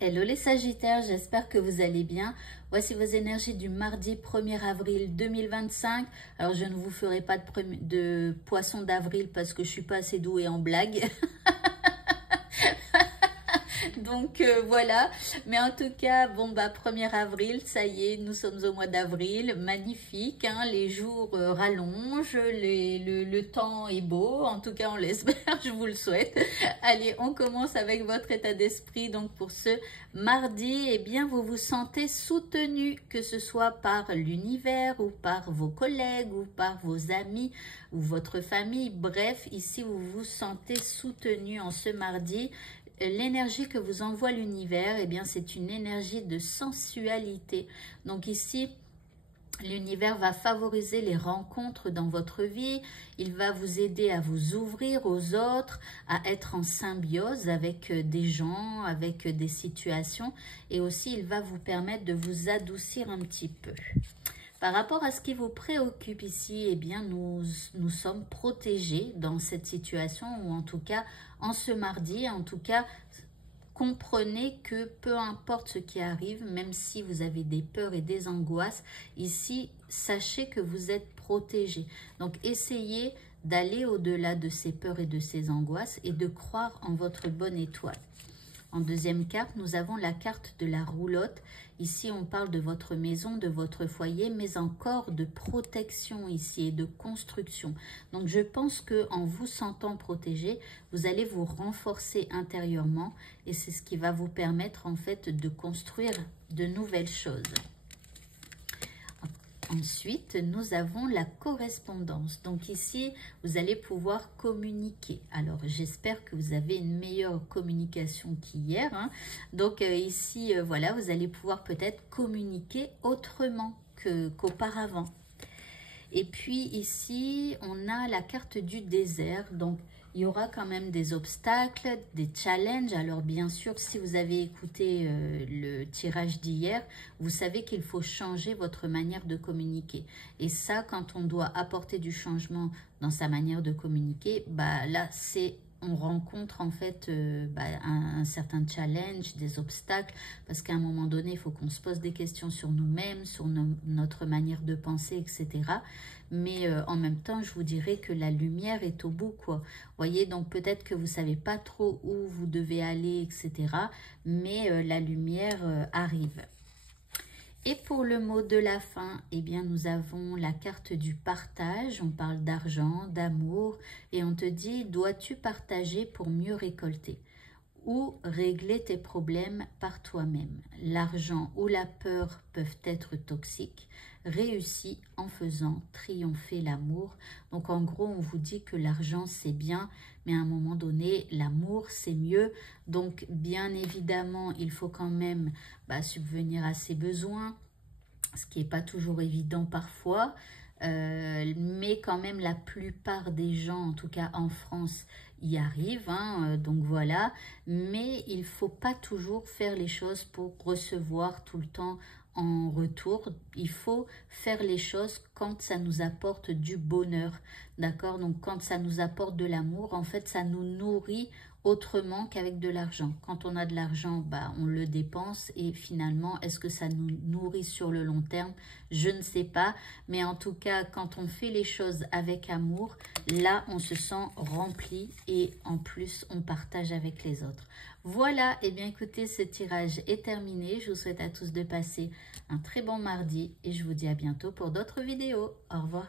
Hello les Sagittaires, j'espère que vous allez bien. Voici vos énergies du mardi 1er avril 2025. Alors je ne vous ferai pas de poisson d'avril parce que je suis pas assez douée en blague. Donc voilà, mais en tout cas, bon bah 1er avril, ça y est, nous sommes au mois d'avril, magnifique, hein, les jours rallongent, le temps est beau, en tout cas on l'espère, je vous le souhaite. Allez, on commence avec votre état d'esprit. Donc pour ce mardi, eh bien vous vous sentez soutenu, que ce soit par l'univers ou par vos collègues ou par vos amis ou votre famille. Bref, ici vous vous sentez soutenu en ce mardi. L'énergie que vous envoie l'univers, eh bien, c'est une énergie de sensualité. Donc ici, l'univers va favoriser les rencontres dans votre vie. Il va vous aider à vous ouvrir aux autres, à être en symbiose avec des gens, avec des situations. Et aussi, il va vous permettre de vous adoucir un petit peu. Par rapport à ce qui vous préoccupe ici, eh bien, nous sommes protégés dans cette situation, ou en tout cas, en ce mardi, en tout cas, comprenez que peu importe ce qui arrive, même si vous avez des peurs et des angoisses, ici, sachez que vous êtes protégés. Donc, essayez d'aller au-delà de ces peurs et de ces angoisses et de croire en votre bonne étoile. En deuxième carte, nous avons la carte de la roulotte. Ici, on parle de votre maison, de votre foyer, mais encore de protection ici et de construction. Donc, je pense qu'en vous sentant protégé, vous allez vous renforcer intérieurement et c'est ce qui va vous permettre en fait de construire de nouvelles choses. Ensuite, nous avons la correspondance. Donc ici, vous allez pouvoir communiquer. Alors, j'espère que vous avez une meilleure communication qu'hier, hein. Donc ici, voilà, vous allez pouvoir peut-être communiquer autrement qu'auparavant. Et puis ici, on a la carte du désert. Donc, il y aura quand même des obstacles, des challenges. Alors, bien sûr, si vous avez écouté le tirage d'hier, vous savez qu'il faut changer votre manière de communiquer. Et ça, quand on doit apporter du changement dans sa manière de communiquer, bah là, on rencontre en fait un certain challenge, des obstacles, parce qu'à un moment donné, il faut qu'on se pose des questions sur nous-mêmes, sur notre manière de penser, etc. Mais en même temps, je vous dirais que la lumière est au bout, quoi. Voyez, donc peut-être que vous ne savez pas trop où vous devez aller, etc. Mais la lumière arrive. Et pour le mot de la fin, eh bien, nous avons la carte du partage. On parle d'argent, d'amour. Et on te dit, dois-tu partager pour mieux récolter? Ou régler tes problèmes par toi-même. L'argent ou la peur peuvent être toxiques. Réussis en faisant triompher l'amour. Donc en gros, on vous dit que l'argent c'est bien, mais à un moment donné, l'amour c'est mieux. Donc bien évidemment, il faut quand même subvenir à ses besoins, ce qui n'est pas toujours évident parfois. Mais quand même la plupart des gens, en tout cas en France, y arrivent, hein, donc voilà. Mais il ne faut pas toujours faire les choses pour recevoir tout le temps en retour. Il faut faire les choses quand ça nous apporte du bonheur, d'accord? Donc quand ça nous apporte de l'amour, en fait ça nous nourrit autrement qu'avec de l'argent. Quand on a de l'argent, on le dépense et finalement, est-ce que ça nous nourrit sur le long terme? Je ne sais pas, mais en tout cas, quand on fait les choses avec amour, là, on se sent rempli et en plus, on partage avec les autres. Voilà, et bien écoutez, ce tirage est terminé. Je vous souhaite à tous de passer un très bon mardi et je vous dis à bientôt pour d'autres vidéos. Au revoir.